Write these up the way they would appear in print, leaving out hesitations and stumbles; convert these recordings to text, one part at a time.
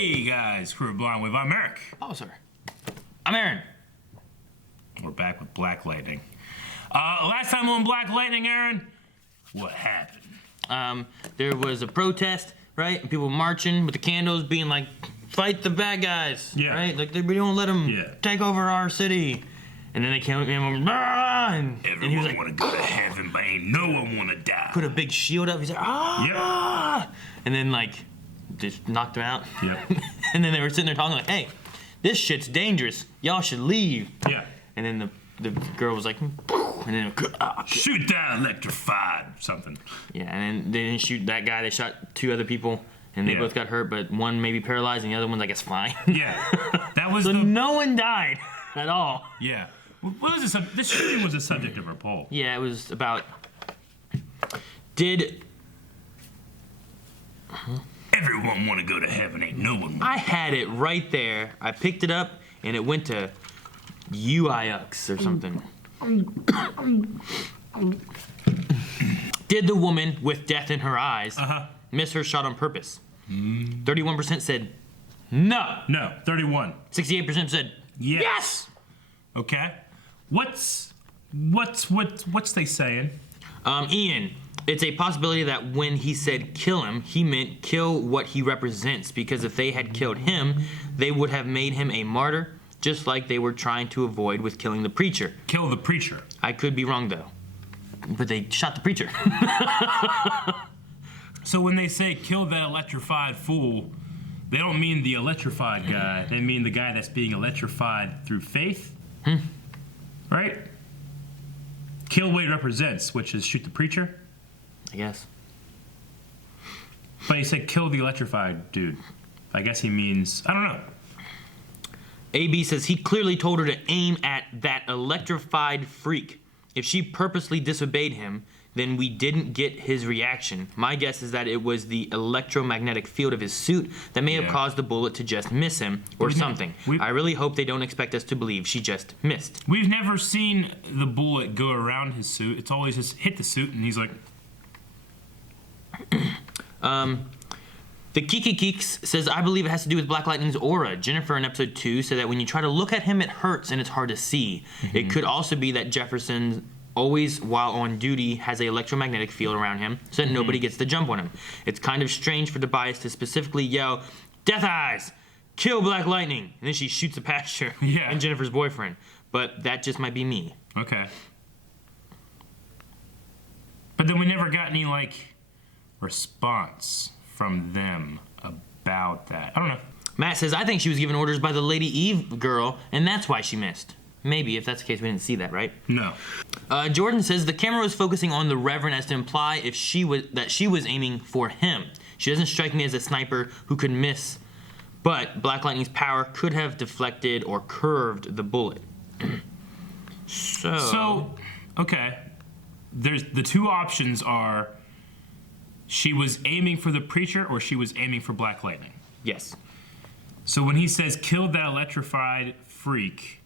Hey guys, Crew of Blind Wave. I'm Eric. Oh, sir. I'm Aaron. We're back with Black Lightning. Last time on Black Lightning, Aaron, what happened? There was a protest, right? And people marching with the candles, being like, "Fight the bad guys!" Yeah. Right? Like we don't let them take over our city. And then they came and Everyone he was like, want to go to heaven, but ain't no one want to die. put a big shield up. He's like, ah! Yep. And then like, just knocked him out. Yep. And then they were sitting there talking like, "Hey, this shit's dangerous. Y'all should leave." Yeah. And then the girl was like, and then Shoot that electrified something. yeah, and then they didn't shoot that guy. They shot two other people, and they both got hurt, but one may be paralyzed, and the other one's, I guess, fine. Yeah. That was So no one died at all. Yeah. What was this shooting was the subject of our poll. Yeah, it was about Everyone want to go to heaven, ain't no one. I had it right there. I picked it up, and it went to UIX or something. Did the woman with death in her eyes miss her shot on purpose? 31% said no. No, 31. 68% said yes. Okay. What's they saying? Ian, it's a possibility that when he said kill him, he meant kill what he represents, because if they had killed him, they would have made him a martyr, just like they were trying to avoid with killing the preacher. Kill the preacher. I could be wrong, though. But they shot the preacher. So when they say kill that electrified fool, they don't mean the electrified guy. They mean the guy that's being electrified through faith. Right? Kill what he represents, which is shoot the preacher. I guess. But he said kill the electrified dude. I guess he means, I don't know. AB says he clearly told her to aim at that electrified freak. If she purposely disobeyed him, then we didn't get his reaction. My guess is that it was the electromagnetic field of his suit that may have caused the bullet to just miss him, or something. I really hope they don't expect us to believe she just missed. We've never seen the bullet go around his suit. It's always just hit the suit, and he's like... The Kiki Keeks says, I believe it has to do with Black Lightning's aura. Jennifer in episode 2 said that when you try to look at him, it hurts and it's hard to see. It could also be that Jefferson always, while on duty, has an electromagnetic field around him so that nobody gets the jump on him. It's kind of strange for Tobias to specifically yell, "Death Eyes! Kill Black Lightning!" And then she shoots a pasture and Jennifer's boyfriend. But that just might be me. Okay. But then we never got any, like, response from them about that. I don't know. Matt says, I think she was given orders by the Lady Eve girl, and that's why she missed. Maybe, if that's the case, we didn't see that, right? No. Jordan says the camera was focusing on the Reverend as to imply if she was aiming for him. She doesn't strike me as a sniper who could miss, but Black Lightning's power could have deflected or curved the bullet. So, okay. There's the two options are she was aiming for the preacher or she was aiming for Black Lightning. Yes. So when he says kill that electrified freak,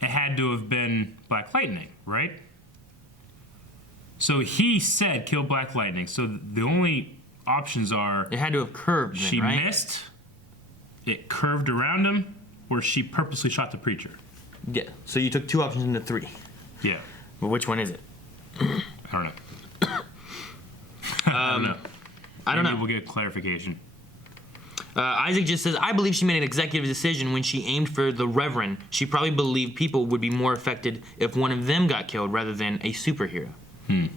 it had to have been Black Lightning, right? So he said kill Black Lightning. So the only options are... It had to have curved then, she right? missed, it curved around him, or she purposely shot the preacher. Yeah, so you took two options into three. Yeah. Well, which one is it? I don't know. I don't know. I don't know. Maybe we'll get clarification. Isaac just says, I believe she made an executive decision when she aimed for the Reverend. She probably believed people would be more affected if one of them got killed rather than a superhero. And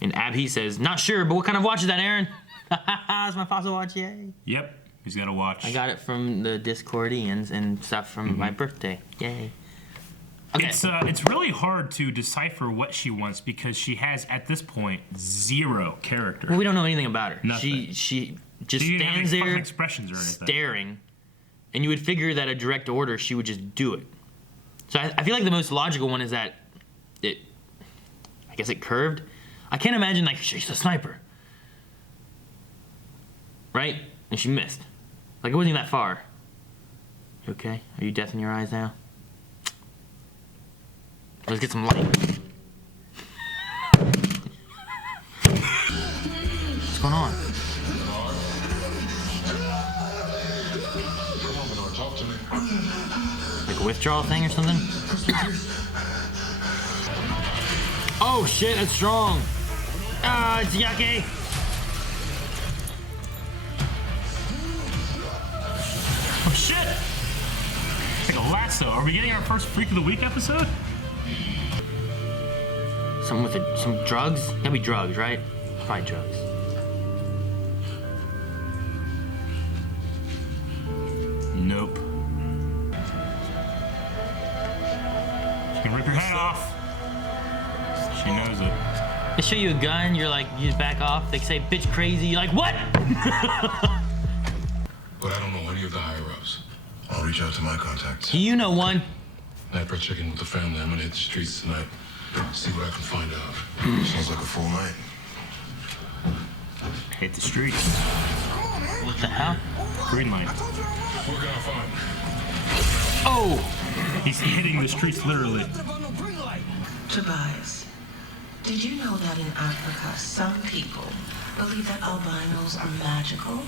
Abhi says, not sure, but what kind of watch is that, Aaron? That's my fossil watch, yay. Yep, he's got a watch. I got it from the Discordians and stuff from my birthday, yay. Okay. It's really hard to decipher what she wants because she has, at this point, zero character. Well, we don't know anything about her. Nothing. She just She didn't have stands any fucking there expressions or anything. staring, and you would figure that a direct order, she would just do it. So I feel like the most logical one is that I guess it curved. I can't imagine, like, she's a sniper. Right? And she missed. Like, it wasn't even that far. You okay? Are you death in your eyes now? Let's get some light. What's going on? a withdrawal thing or something? Oh shit, that's strong. Ah, it's yucky. Oh shit! Like a lasso. Are we getting our first Freak of the Week episode? Something with some drugs? Gotta be drugs, right? Probably drugs. Nope. She can rip your head off. She knows it. They show you a gun, you're like, you just back off. They say, bitch crazy, you're like, what? But I don't know any of the higher-ups. I'll reach out to my contacts. Do you know one? After I check in with the family, I'm gonna hit the streets tonight. See what I can find out. Sounds like a full night. Hit the streets. What the hell? Green light. We're gonna find. Oh! He's hitting the streets literally. Tobias, did you know that in Africa, some people believe that albinos are magical?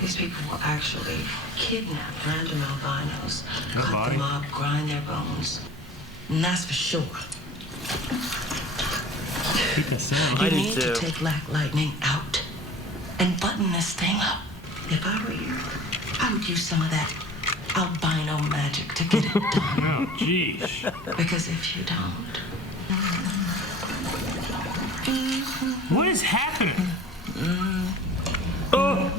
These people will actually kidnap random albinos, cut them up, grind their bones. And that's for sure. Keep it simple. You need to take Black Lightning out and button this thing up. If I were you, I would use some of that albino magic to get it done. Oh, jeez. Because if you don't... What is happening? Oh!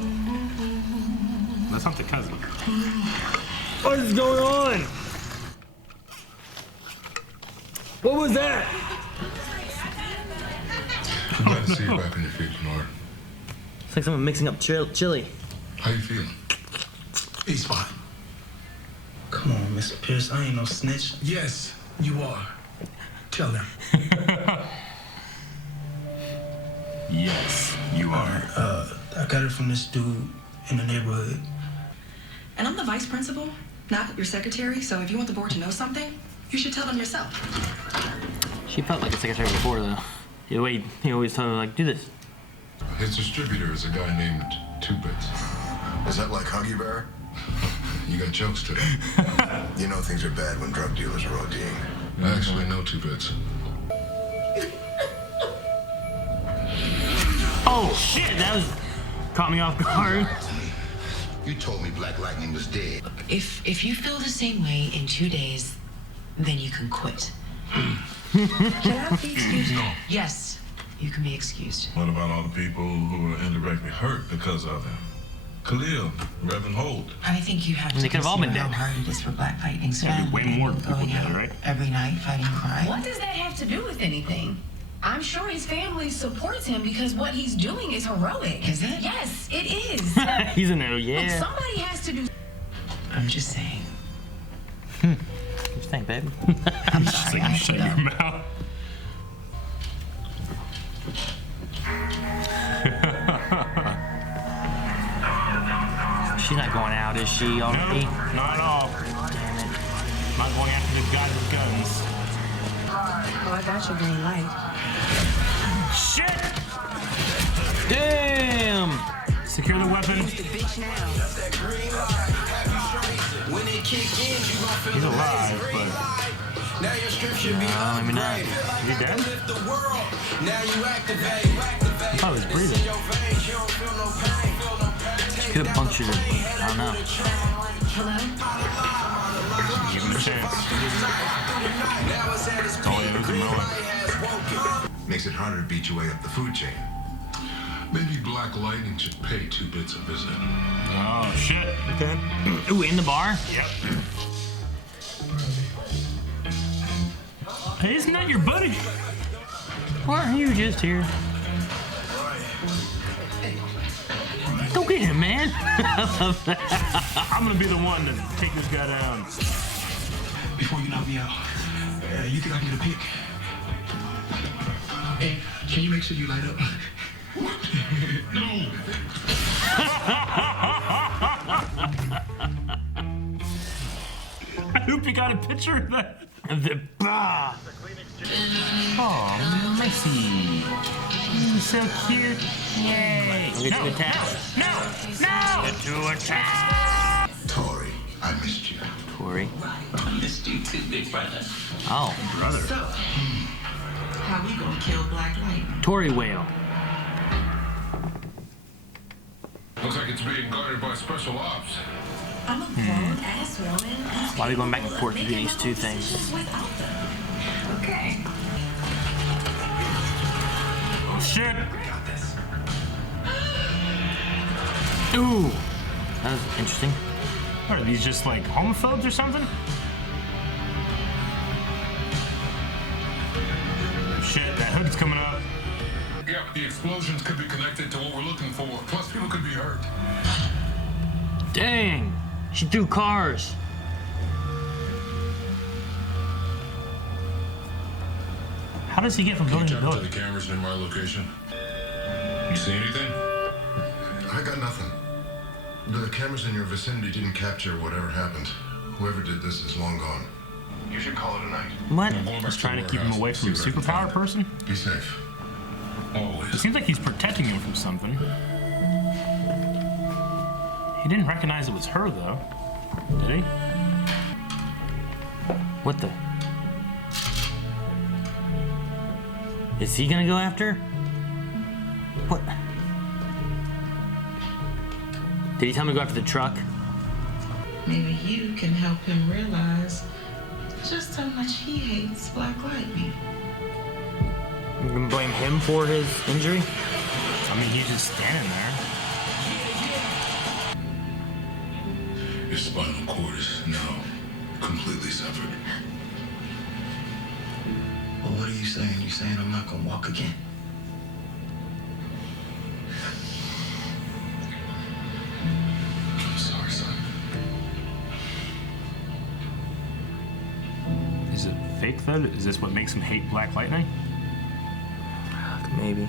That's not the cousin. What is going on? What was that? I'm glad to see you back on your feet, Bernard. It's like someone mixing up chili. How you feeling? He's fine. Come on, Mr. Pierce. I ain't no snitch. Yes, you are. Tell them. Yes, you are. I got it from this dude in the neighborhood. And I'm the vice principal, not your secretary, so if you want the board to know something, you should tell them yourself. She felt like a secretary before, though. The way he always told her, like, do this. His distributor is a guy named Two Bits. Is that like Huggy Bear? You got jokes today. You know things are bad when drug dealers are ODing. I actually know Two Bits. Oh, shit! That was... caught me off guard. You told me Black Lightning was dead. If you feel the same way in 2 days, then you can quit. Can I be excused? No. Yes, you can be excused. What about all the people who were indirectly hurt because of him? Khalil, Reverend Holt. I think you have to They could have all been consider dead. how hard it is for Black Lightning's Yeah, family. way more people going dead, out right? every night fighting crime. What does that have to do with anything? I'm sure his family supports him because what he's doing is heroic. Is it? Yes, it is. He's in there, Look, yeah. somebody has to do. I'm just saying. What you think, baby? I'm It's sorry. like I you have to shut go. your mouth. She's not going out, is she, already? Nope, not at all. Not going after the guys with guns. Oh, I got your green light. Shit! Damn! Secure the weapon. He's alive, but No, maybe not. is he dead? I thought he was breathing. She could have punctured it. I don't know. Give him a chance. Oh, yeah, it was a moment. Makes it harder to beat your way up the food chain. Maybe Black Lightning should pay Two Bits a visit. Oh, shit. Okay. Ooh, in the bar? Yep. Hey, isn't that your buddy? Why aren't you just here? Go get him, man. I'm gonna be the one to take this guy down. Before you knock me out, you think I can get a pic? Hey, can you make sure you light up? No! I hope you got a picture of that. The bah. Oh, Missy. So cute. Yay. Get to attack. No! Get to attack. Tori, I I missed you. Tori. I missed you too, big brother. Oh, Brother. So, how we gonna kill Black Lightning? Tori Whale. Looks like it's being guarded by special ops. I'm a grown ass woman. Why are we going back and forth between these two things? Without them. Okay. Oh shit. Ooh, that was interesting. What, are these just like homophobes or something? Shit, that hood's coming up. Yep, the explosions could be connected to what we're looking for. Plus, people could be hurt. Dang, she threw cars. How does he get from Can you building to tap into building? the cameras near my location? You see anything? I got nothing. The cameras in your vicinity didn't capture whatever happened. Whoever did this is long gone. You should call it a night. What? I'm going back He's trying to the keep him warehouse, away see from a what I can superpower find. person? Be safe. It Always. seems like he's protecting him from something. He didn't recognize it was her, though. Did he? What the? Is he gonna go after? What? Did he tell me to go after the truck? Maybe you can help him realize just how much he hates Black Lightning. You can blame him for his injury? I mean, he's just standing there. His spinal cord is now completely severed. Well, what are you saying? You saying I'm not gonna walk again? I'm sorry, son. Is it fake, though? Is this what makes him hate Black Lightning? Maybe.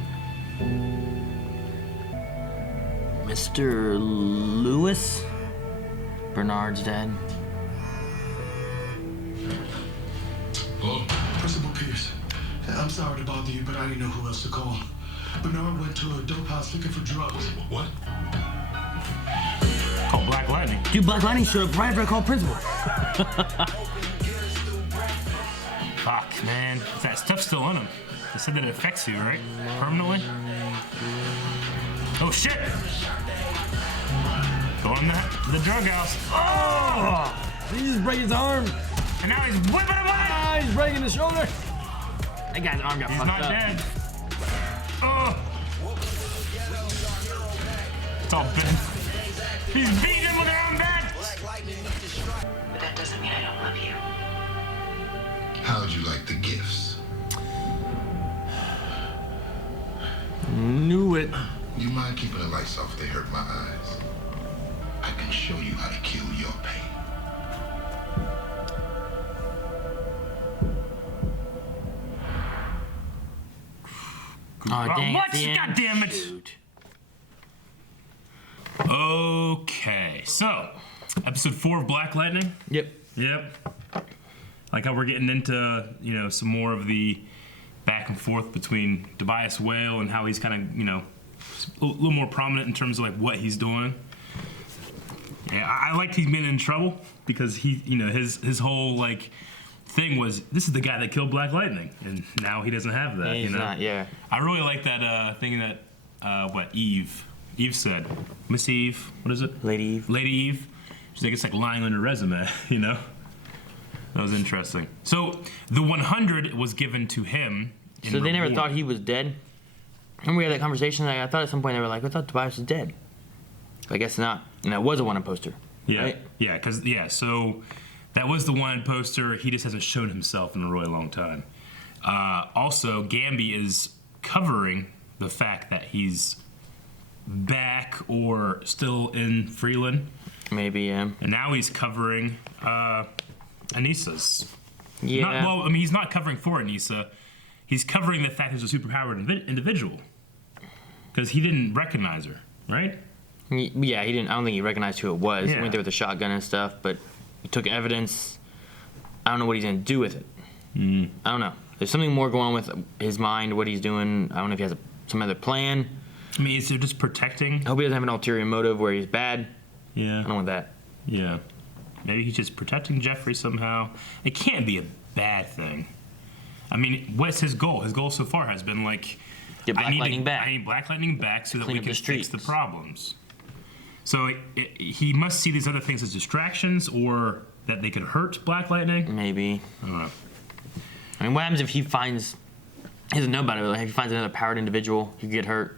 Mr. Lewis? Bernard's dad. Hello? Principal Pierce, I'm sorry to bother you, but I didn't know who else to call. Bernard went to a dope house looking for drugs. What? Called Black Lightning. Dude, Black Lightning showed up right after I called principal. Fuck, man. That stuff's still in him. They said that it affects you, right? Permanently? Oh, shit! Going in the drug house. Oh! He just break his arm. And now he's whipping him out! He's breaking his shoulder. That guy's arm got He's fucked not up. dead. Oh! It's all bent. He's beating him with their own bed! But that doesn't mean I don't love you. How'd you like the gifts? Knew it. You mind keeping the lights off? They hurt my eyes. I can show you how to kill your pain. Oh, dang. what? the end. God damn it. Shoot. Okay, so episode 4 of Black Lightning. Yep. Yep. Like how we're getting into, some more of the back and forth between Tobias Whale and how he's kind of, a little more prominent in terms of like what he's doing. Yeah, I liked he's been in trouble because he, his whole like thing was this is the guy that killed Black Lightning, and now he doesn't have that. He's not, yeah. I really like that thing that Eve said. Miss Eve, what is it? Lady Eve. Lady Eve. She's like, it's like lying on her resume, That was interesting. So the 100 was given to him. So they never thought he was dead? Remember we had that conversation? I thought at some point they were like, I thought Tobias was dead. I guess not. And that was a wanted poster. Yeah, right? So that was the wanted poster. He just hasn't shown himself in a really long time. Also, Gamby is covering the fact that he's back or still in Freeland. Maybe, yeah. And now he's covering Anissa's. Yeah. He's not covering for Anissa. He's covering the fact there's a superpowered individual. Because he didn't recognize her, right? Yeah, he didn't. I don't think he recognized who it was. Yeah. He went there with a shotgun and stuff, but he took evidence. I don't know what he's gonna do with it. I don't know. There's something more going on with his mind, what he's doing. I don't know if he has some other plan. I mean, is he just protecting? I hope he doesn't have an ulterior motive where he's bad. Yeah. I don't want that. Yeah. Maybe he's just protecting Jeffrey somehow. It can't be a bad thing. I mean, what's his goal? His goal so far has been like, Get Black Lightning back. I need Black Lightning back so that Clean we up can the fix the streets. problems. So he must see these other things as distractions, or that they could hurt Black Lightning. Maybe. I don't know. I mean, what happens if he finds... He doesn't know about it, but like, if he finds another powered individual who could get hurt?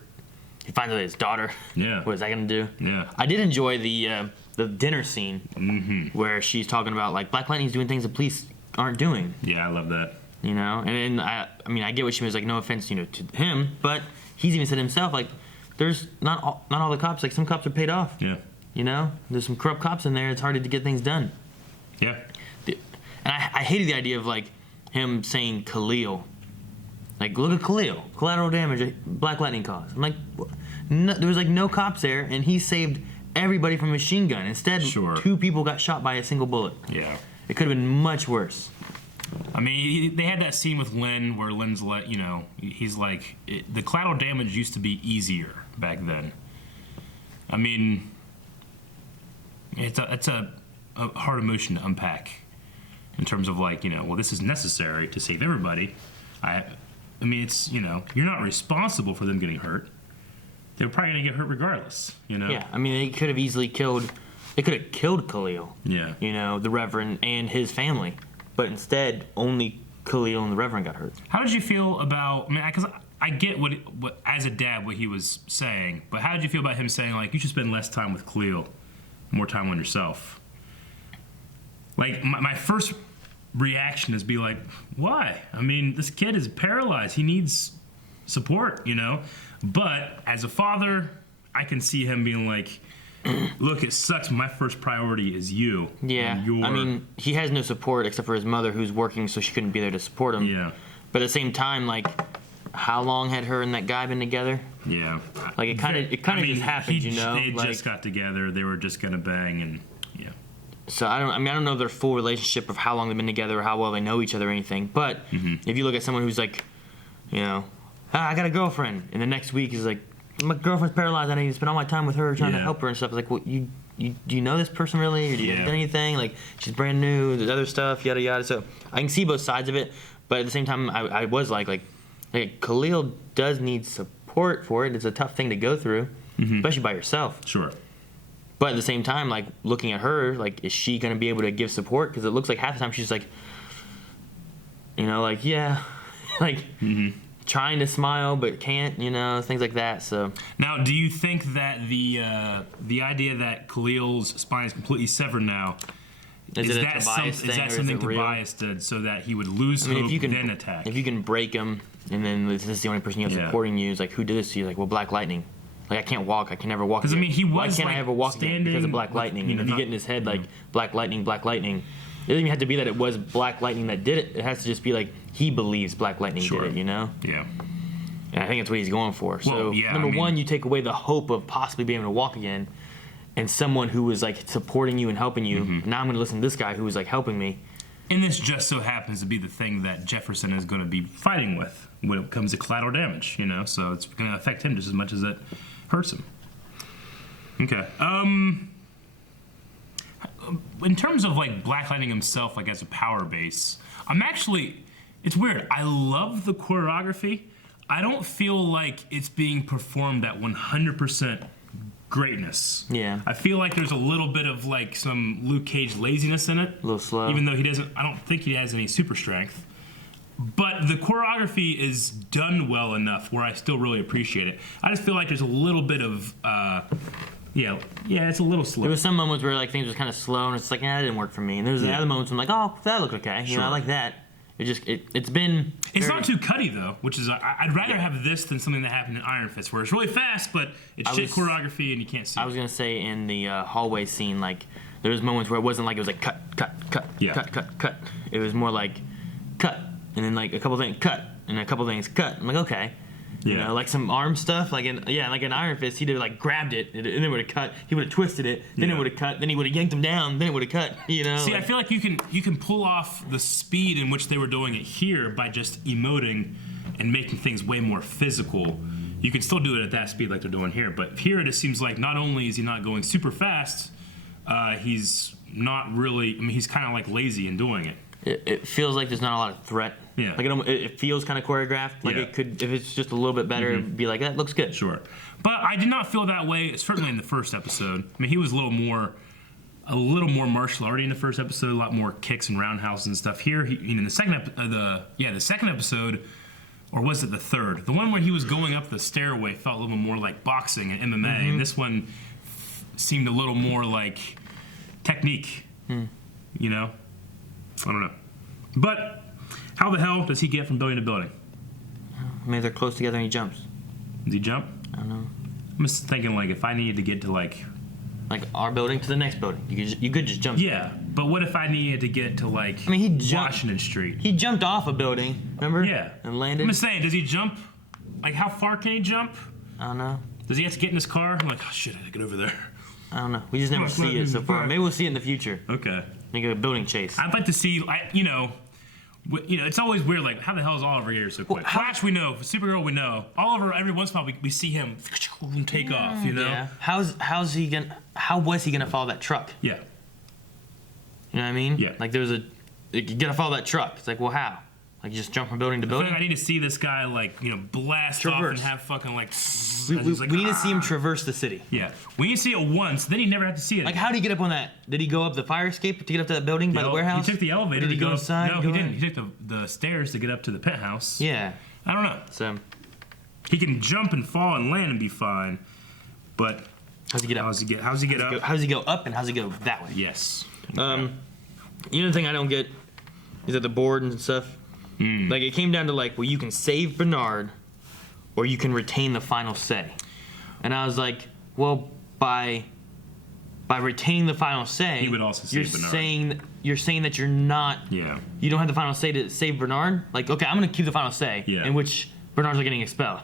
He finds out his daughter. Yeah. What is that going to do? Yeah. I did enjoy the dinner scene where she's talking about, like, Black Lightning's doing things the police aren't doing. Yeah, I love that. You know? And I mean, I get what she was like, no offense, you know, to him, but he's even said himself, like, there's not all the cops, like, some cops are paid off. Yeah. You know? There's some corrupt cops in there. It's hard to get things done. Yeah. And I hated the idea of, like, him saying Khalil. Like, look at Khalil. Collateral damage Black Lightning caused. I'm like, no, there was, like, no cops there, and he saved everybody from a machine gun. Instead, Sure. 2 people got shot by a single bullet. Yeah. It could have been much worse. I mean, they had that scene with Lynn where Lynn's like, you know, he's like, the collateral damage used to be easier back then. I mean, it's a hard emotion to unpack in terms of like, you know, well, this is necessary to save everybody. I mean, it's, you know, you're not responsible for them getting hurt. They were probably going to get hurt regardless, you know? Yeah, I mean, they could have easily killed Khalil. Yeah. You know, the Reverend and his family. But instead, only Khalil and the Reverend got hurt. How did you feel about, I mean, because I get what, as a dad, what he was saying, but how did you feel about him saying, like, you should spend less time with Khalil, more time on yourself? Like, my first reaction is be like, why? I mean, this kid is paralyzed. He needs support, you know? But as a father, I can see him being like, look, it sucks. My first priority is you. Yeah, I mean, he has no support except for his mother who's working, so she couldn't be there to support him. Yeah. But at the same time, like, how long had her and that guy been together? Yeah. Like, it kind of just happened, you know? They like, just got together. They were just gonna bang, and yeah. So I don't know their full relationship of how long they've been together or how well they know each other or anything. But if you look at someone who's like, you know, I got a girlfriend, and the next week is like, my girlfriend's paralyzed. I need to spend all my time with her trying to help her and stuff. It's like, well, do you know this person really? Or do you have done anything? Like, she's brand new. There's other stuff, yada yada. So I can see both sides of it, but at the same time, I was like Khalil does need support for it. It's a tough thing to go through, especially by yourself. Sure. But at the same time, like, looking at her, like, is she going to be able to give support? Because it looks like half the time she's like, you know, like, yeah, like, trying to smile but can't, you know, things like that. So now, do you think that the idea that Khalil's spine is completely severed now, is that something Tobias did so that he would lose hope, then attack? If you can break him, and then this is the only person you have supporting you, is like, who did this to you? Like, well, Black Lightning. Like, I can't walk. I can never walk. Because I mean, he was Why can't I ever walk again? Because of Black Lightning. And if you get in his head like Black Lightning, it doesn't even have to be that it was Black Lightning that did it. It has to just be like he believes Black Lightning did it. You know? Yeah. And I think that's what he's going for. So number one, you take away the hope of possibly being able to walk again, and someone who was like supporting you and helping you. Now I'm going to listen to this guy who was like helping me. And this just so happens to be the thing that Jefferson is going to be fighting with when it comes to collateral damage. You know, so it's going to affect him just as much as it hurts him. Okay. In terms of like Black Lightning himself, like as a power base, it's weird. I love the choreography. I don't feel like it's being performed at 100% greatness. Yeah. I feel like there's a little bit of like some Luke Cage laziness in it. A little slow. Even though I don't think he has any super strength. But the choreography is done well enough where I still really appreciate it. I just feel like there's a little bit of, it's a little slow. There was some moments where like things were kind of slow, and it's like, that didn't work for me. And there's other moments I'm like, oh, that looked okay. You know, I like that. It's been. It's not too cutty though, which is I'd rather have this than something that happened in Iron Fist, where it's really fast, but it's shit choreography and you can't see. I was gonna say in the hallway scene, like there was moments where it wasn't like it was like cut, cut. It was more like cut. And then like a couple things cut, and a couple things cut. I'm like, okay, you know, like some arm stuff, like in Iron Fist, he'd have like grabbed it, and then it would have cut. He would have twisted it, then it would have cut, then he would have yanked him down, then it would have cut. You know. See, I feel like you can pull off the speed in which they were doing it here by just emoting and making things way more physical. You can still do it at that speed like they're doing here, but here it just seems like not only is he not going super fast, he's not really. I mean, he's kind of like lazy in doing it. It feels like there's not a lot of threat. Yeah. Like it feels kind of choreographed. Like Yeah. it could, if it's just a little bit better, it'd be like, that looks good. Sure. But I did not feel that way, certainly in the first episode. I mean, he was a little more martial arty in the first episode, a lot more kicks and roundhouses and stuff. Here, in the second episode, or was it the third? The one where he was going up the stairway felt a little more like boxing and MMA, and this one seemed a little more like technique. You know? I don't know. But how the hell does he get from building to building? Maybe they're close together and he jumps. Does he jump? I don't know. I'm just thinking, like, if I needed to get to, like our building to the next building, you could just jump. Yeah, but what if I needed to get to, like, I mean, he jumped. Washington Street? He jumped off a building, remember? Yeah. And landed. I'm just saying, does he jump? Like, how far can he jump? I don't know. Does he have to get in his car? I'm like, oh shit, I gotta get over there. I don't know. We just never see it so far. Maybe we'll see it in the future. Okay. Like a building chase. I'd like to see, it's always weird, like, how the hell is Oliver here so quick? Flash, we know. Supergirl, we know. Oliver, every once in a while, we see him take off, you know? Yeah. How was he gonna follow that truck? Yeah. You know what I mean? Yeah. Like you gotta follow that truck. It's like, well, how? Like you just jump from building to I building? need to see this guy, like, blast off and have fucking, like, We like, need to see him traverse the city. Yeah. We need to see it once, then he never had to see it. Like, how did he get up on that? Did he go up the fire escape to get up to that building by the warehouse? He took the elevator. Did he to go up- inside? No, he didn't. He took the stairs to get up to the penthouse. Yeah. I don't know. So, He can jump and fall and land and be fine, but how's he get up? how's he get up? How does he go up and how's he go that way? Yes. You know, the thing I don't get is that the board and stuff. Like, it came down to, like, well, you can save Bernard or you can retain the final say. And I was like, well, by retaining the final say, He would also save Bernard. You're saying that you're not. Yeah. You don't have the final say to save Bernard. Like, okay, I'm gonna keep the final say. Yeah. In which Bernard's not getting expelled.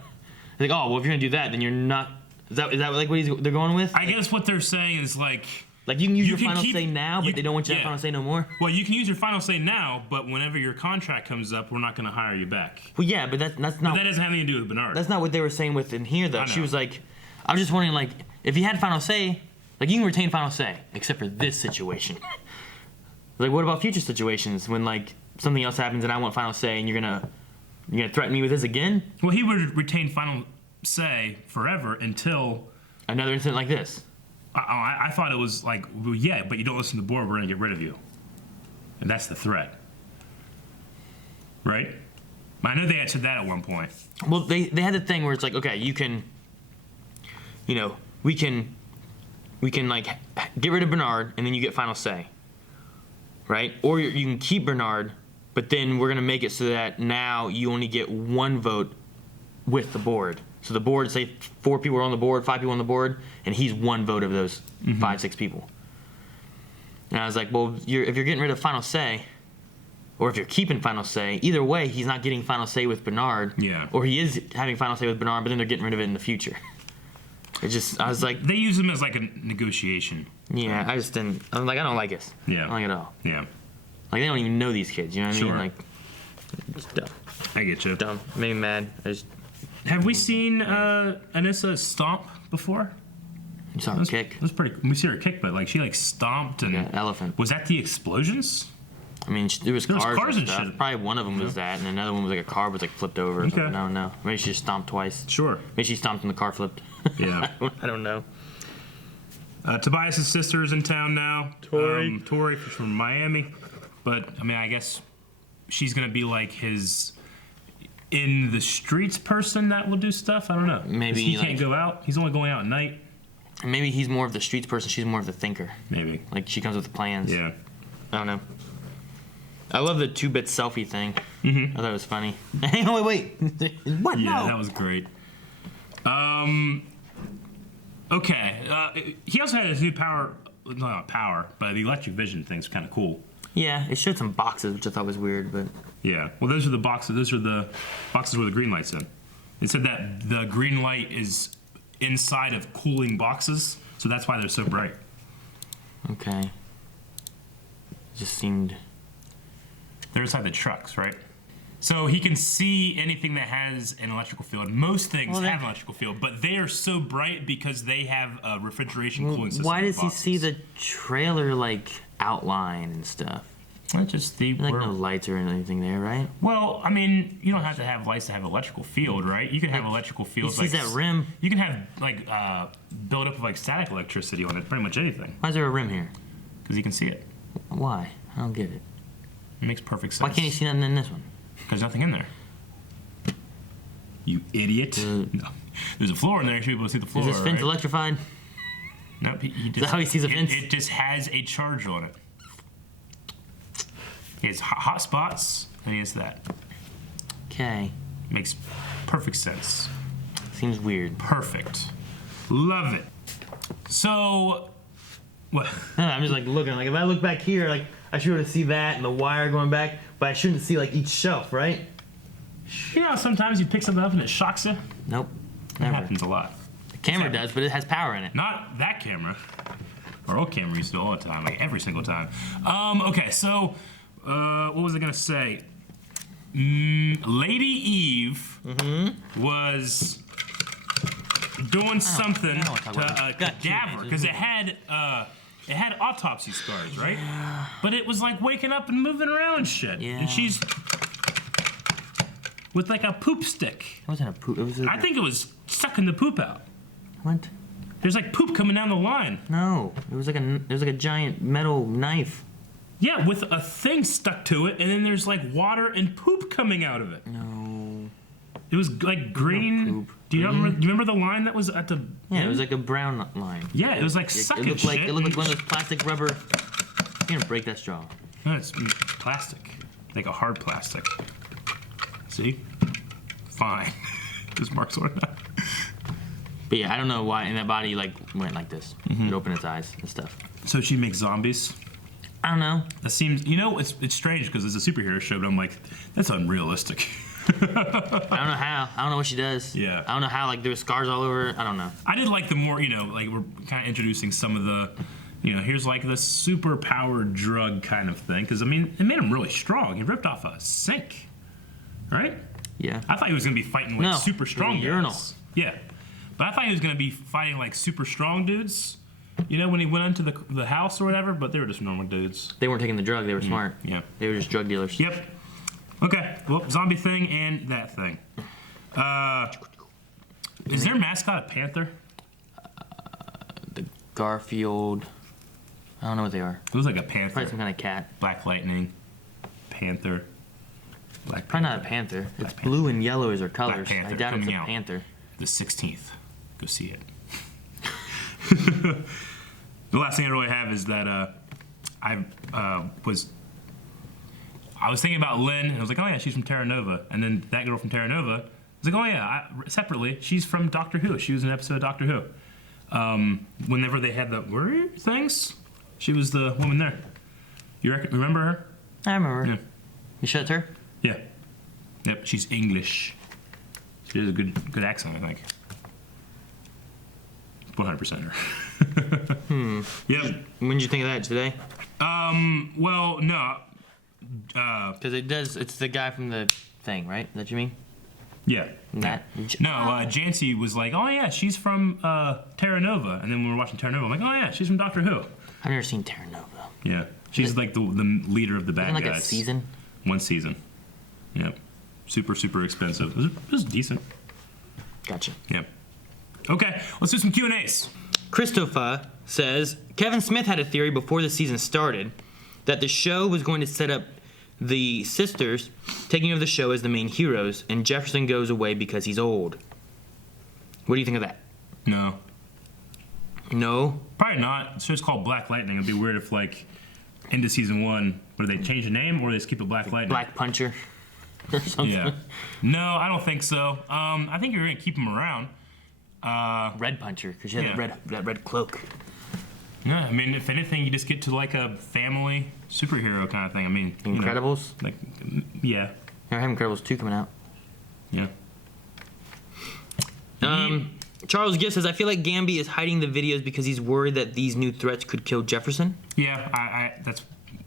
Like, oh, well, if you're gonna do that, then you're not. Is that like what they're going with? I guess what they're saying is like you can use your can final keep- say now, but you- they don't want you to yeah. have final say no more. well, you can use your final say now, but whenever your contract comes up, we're not going to hire you back. Well, yeah, but that's not. But that doesn't have anything to do with Bernard. That's not what they were saying within here, though. I She know. was like, I was just wondering, like, if you had final say, like, you can retain final say, except for this situation. Like, what about future situations when, like, something else happens and I want final say and you're gonna threaten me with this again? Well, he would retain final say forever until. Another incident like this. I thought it was like, well, yeah, but you don't listen to the board, we're going to get rid of you. And that's the threat. Right? I know they had said that at one point. Well, they had the thing where it's like, okay, you can, we can like get rid of Bernard and then you get final say, right? Or you can keep Bernard, but then we're gonna make it so that now you only get one vote with the board. So the board, say 4 people are on the board, 5 people on the board, and he's one vote of those 5, 6 people. And I was like, well, if you're getting rid of final say, or if you're keeping final say, either way, he's not getting final say with Bernard. Yeah. Or he is having final say with Bernard, but then they're getting rid of it in the future. I was like, They use him as like a negotiation. yeah, I just didn't. I'm like, I don't like it. Yeah. I don't like it at all. Yeah. Like, they don't even know these kids. You know what I Sure. mean? Like, it's dumb. I get you. Dumb. Made me mad. Have we seen Anissa stomp before? You saw her kick. It was pretty. We see her kick, but like she like stomped and. Yeah, elephant. Was that the explosions? I mean, there was cars, cars and stuff. shit. Probably one of them was that, and another one was like a car was like flipped over or Okay. something. I don't know. Maybe she just stomped twice. Sure. Maybe she stomped and the car flipped. Yeah. I don't know. Tobias' sister is in town now. Tori. Tori from Miami. But, I mean, I guess she's going to be like his in the streets person that will do stuff. I don't know. 'Cause Maybe, he can't like- go out. He's only going out at night. Maybe he's more of the streets person. She's more of the thinker. Maybe. Like, she comes with the plans. Yeah. I don't know. I love the 2-bit selfie thing. Mm-hmm. I thought it was funny. Hey, wait. What? Yeah, No. that was great. Okay. He also had his new power. Not power, but the electric vision thing's kind of cool. Yeah, it showed some boxes, which I thought was weird, but Yeah. Well, those are the boxes. Those are the boxes where the green light's in. It said that the green light is inside of cooling boxes, so that's why they're so bright. okay. It just seemed. They're inside the trucks, right? So he can see anything that has an electrical field. Most things have an electrical field, but they are so bright because they have a refrigeration cooling system. Why in does he boxes. see the trailer like outline and stuff? Well, just the Like no lights or anything there, right? Well, I mean, you don't have to have lights to have electrical field, right? You can have electrical fields. He sees that rim. You can have like build up of like static electricity on it, pretty much anything. Why is there a rim here? Because you can see it. Why? I don't get it. It makes perfect sense. Why can't you see nothing in this one? Because nothing in there. You idiot. No. There's a floor in there. You should be able to see the floor. Is this fence right? electrified? Nope. He just, Is that how he sees a fence? It just has a charge on it. He has hot spots, and he has that. Okay. Makes perfect sense. Seems weird. Perfect. Love it. So, what? I'm just like looking. Like if I look back here, like I should be able to see that and the wire going back, but I shouldn't see like each shelf, right? You know, sometimes you pick something up and it shocks you. Nope. That Never. happens a lot. The camera does, but it has power in it. Not that camera. Our old camera used to all the time, like every single time. Okay, so what was I gonna say? Lady Eve was doing something I don't wanna talk to about a this. Got cadaver because it had autopsy scars, right? But it was like waking up and moving around and shit. Yeah. And she's with like a poop stick. It wasn't a poop. It was. I think it was sucking the poop out. What? There's like poop coming down the line. No. It was like a giant metal knife. Yeah, with a thing stuck to it, and then there's like water and poop coming out of it. No. It was like green. poop. Do you remember the line that was at the? Yeah, end? it was like a brown line. Yeah, it was like It sucking looked shit. like one of those plastic rubber. You're gonna break that straw. No, it's plastic, like a hard plastic. See? Fine. There's marks on it. But yeah, I don't know why. And that body like went like this. It opened its eyes and stuff. So she makes zombies. I don't know. That seems, it's strange because it's a superhero show, but I'm like, that's unrealistic. I don't know how. I don't know what she does. Yeah. I don't know how. Like there's scars all over her. I don't know. I did like the more, like we're kind of introducing some of the, here's like the super powered drug kind of thing. Because, I mean, it made him really strong. He ripped off a sink, right? Yeah. I thought he was going to be fighting like super strong a urinal. guys. Yeah. But I thought he was going to be fighting like super strong dudes, when he went into the house or whatever, but they were just normal dudes. They weren't taking the drug. They were smart. Yeah. They were just drug dealers. Yep. Okay. Well, zombie thing and that thing. Is their mascot a panther? The Garfield. I don't know what they are. It was like a panther. Probably some kind of cat. Black Lightning, Panther, Black Probably Panther. not a panther. It's Black blue and yellow as their colors. Panther I doubt it's a coming out. panther. The 16th. Go see it. The last thing I really have is that I was thinking about Lynn, and I was like, oh yeah, she's from Terra Nova. And then that girl from Terra Nova, I was like, oh yeah, separately, she's from Doctor Who. She was in an episode of Doctor Who. Whenever they had the word things, she was the woman there. You remember her? I remember. Yeah. You sure it's her? Yeah. Yep, she's English. She has a good accent, I think. 100% her. Yep. When did you think of that today? Well, no. Because it's the guy from the thing, right? That you mean? Yeah. That? No, Jancy was like, oh yeah, she's from Terra Nova. And then when we were watching Terra Nova, I'm like, oh yeah, she's from Doctor Who. I've never seen Terra Nova. Yeah. She's like the leader of the bad Wasn't guys. like a season? One season. Yep. Super, super expensive. It was decent. Gotcha. Yep. Okay, let's do some Q&As. Christopher says, Kevin Smith had a theory before the season started that the show was going to set up the sisters taking over the show as the main heroes, and Jefferson goes away because he's old. What do you think of that? No. No? Probably not. The show's called Black Lightning. It'd be weird if, like, into season 1, would they change the name or they just keep it Black Lightning? Black Puncher or something? Yeah. No, I don't think so. I think you're going to keep him around. Red Puncher, because you have Yeah. that red cloak. Yeah, I mean, if anything, you just get to, like, a family superhero kind of thing. I mean, Incredibles? Like, yeah. I have Incredibles 2 coming out. Yeah. Charles Giff says, I feel like Gamby is hiding the videos because he's worried that these new threats could kill Jefferson. Yeah,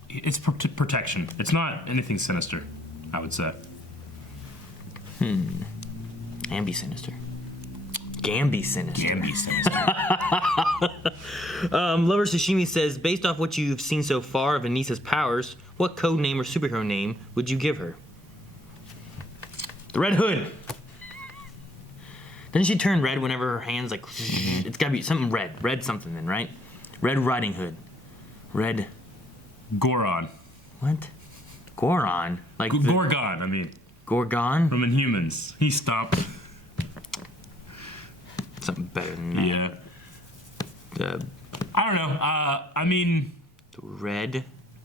it's protection. It's not anything sinister, I would say. Gamby Sinister. Gamby Sinister. Gamby Sinister. Lover Sashimi says, based off what you've seen so far of Anissa's powers, what code name or superhero name would you give her? The Red Hood. Doesn't she turn red whenever her hands like? It's gotta be something red. Red something then, right? Red Riding Hood. Red. Goron. What? Goron? Like Gorgon, I mean. Gorgon? From Inhumans. He stopped. Something better than that. Yeah. The I don't know. I mean. red.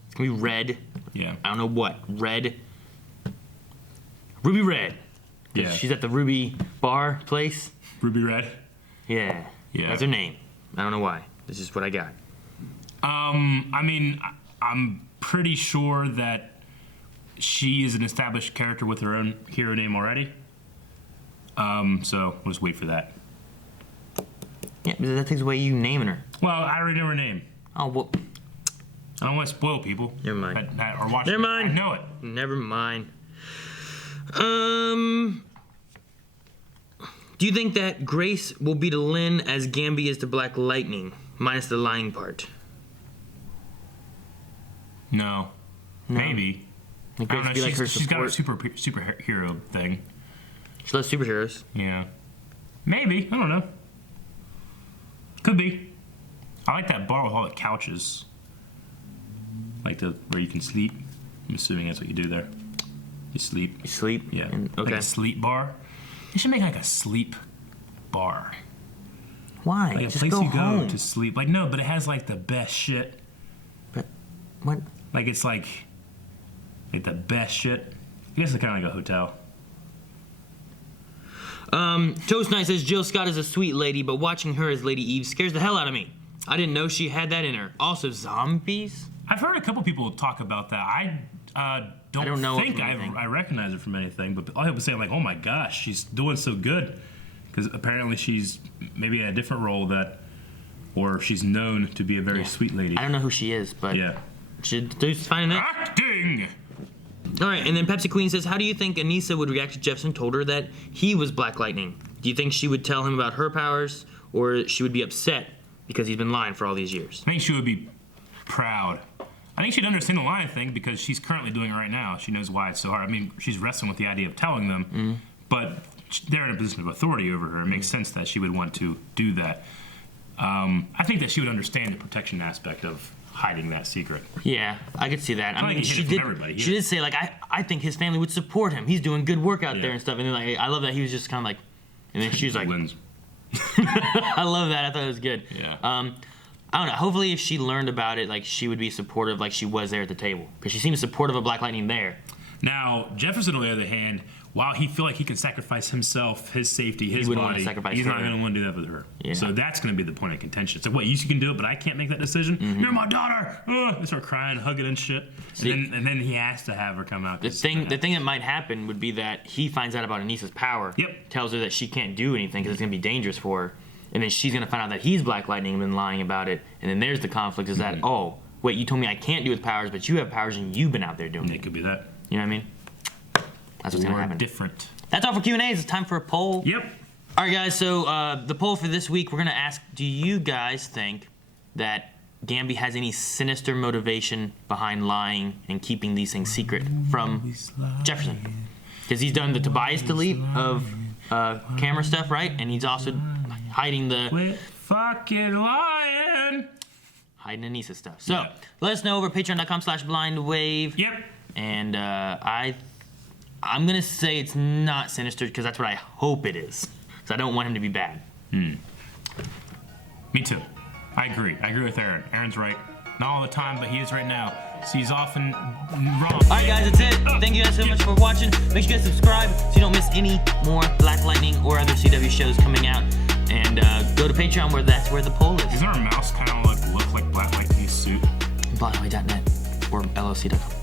It's gonna be red. Yeah. I don't know what. Red. Ruby Red. Yeah. She's at the Ruby Bar place. Ruby Red. Yeah. Yeah. That's her name. I don't know why. This is what I got. I mean, I'm pretty sure that she is an established character with her own hero name already. So we'll just wait for that. Yeah, because that takes away you naming her. Well, I already know her name. Oh, well. I don't want to spoil people. Never mind. That are watching. Never mind. I know it. Never mind. Do you think that Grace will be to Lynn as Gamby is to Black Lightning, minus the lying part? No. Maybe. Like I Grace don't know. would be like her She's got a support. superhero thing. She loves superheroes. Yeah. Maybe. I don't know. Could be. I like that bar with all the couches. Like where you can sleep. I'm assuming that's what you do there. You sleep. You sleep? Yeah. Okay. Like a sleep bar. They should make like a sleep bar. Why? Like a Just place go you home. go to sleep. Like no, but it has like the best shit. But what? Like it's like the best shit. I guess it's kind of like a hotel. Toast Knight says Jill Scott is a sweet lady, but watching her as Lady Eve scares the hell out of me. I didn't know she had that in her. Also, zombies? I've heard a couple people talk about that. I don't know think from anything. I recognize her from anything, but all people say like, oh my gosh, she's doing so good. Because apparently she's maybe in a different role or she's known to be a very sweet lady. I don't know who she is, but Yeah. she's finding it. Acting! All right, and then Pepsi Queen says, how do you think Anissa would react if Jefferson told her that he was Black Lightning? Do you think she would tell him about her powers, or she would be upset because he's been lying for all these years? I think she would be proud. I think she'd understand the lying thing because she's currently doing it right now. She knows why it's so hard. I mean, she's wrestling with the idea of telling them, but they're in a position of authority over her. It makes sense that she would want to do that. I think that she would understand the protection aspect of hiding that secret. Yeah, I could see that. I mean, think he she hid it did. from everybody. She did say like, I think his family would support him. He's doing good work out Yeah. there and stuff. And then like, I love that he was just kind of like, and then she was like, Lynn's. I love that. I thought it was good. Yeah. I don't know. Hopefully, if she learned about it, like she would be supportive, like she was there at the table, because she seems supportive of Black Lightning there. Now, Jefferson, on the other hand, while he feel like he can sacrifice himself, his safety, his wouldn't wanna body, sacrifice he's not her. going to want to do that with her. Yeah. So that's going to be the point of contention. It's like, what, you can do it, but I can't make that decision? You're my daughter! They start crying, hugging and shit. See- and then he has to have her come out. The thing that might happen would be that he finds out about Anissa's power. Yep. Tells her that she can't do anything because it's gonna be dangerous for her, and then she's gonna find out that he's Black Lightning and been lying about it, and then there's the conflict. Is that oh wait, you told me I can't do with powers, but you have powers and you've been out there doing It it. could be that. You know what I mean? That's what's gonna Or happen. different. That's all for Q&As. It's time for a poll. Yep. All right, guys. So the poll for this week, we're gonna ask: do you guys think that Gamby has any sinister motivation behind lying and keeping these things secret from Jefferson? Because he's done the Tobias delete of camera stuff, right? And he's also hiding the Quit fucking lying! hiding Anissa stuff. So Yeah. let us know over patreon.com/blindwave. Yep. And I'm gonna say it's not sinister because that's what I hope it is. Because I don't want him to be bad. Me too. I agree. I agree with Aaron. Aaron's right. Not all the time, but he is right now. So he's often wrong. All right, guys, that's it. Thank you guys so much for watching. Make sure you guys subscribe so you don't miss any more Black Lightning or other CW shows coming out. And go to Patreon that's where the poll is. Doesn't our mouse kind of look like Black Lightning's suit? Blindwave.net or LOC.com.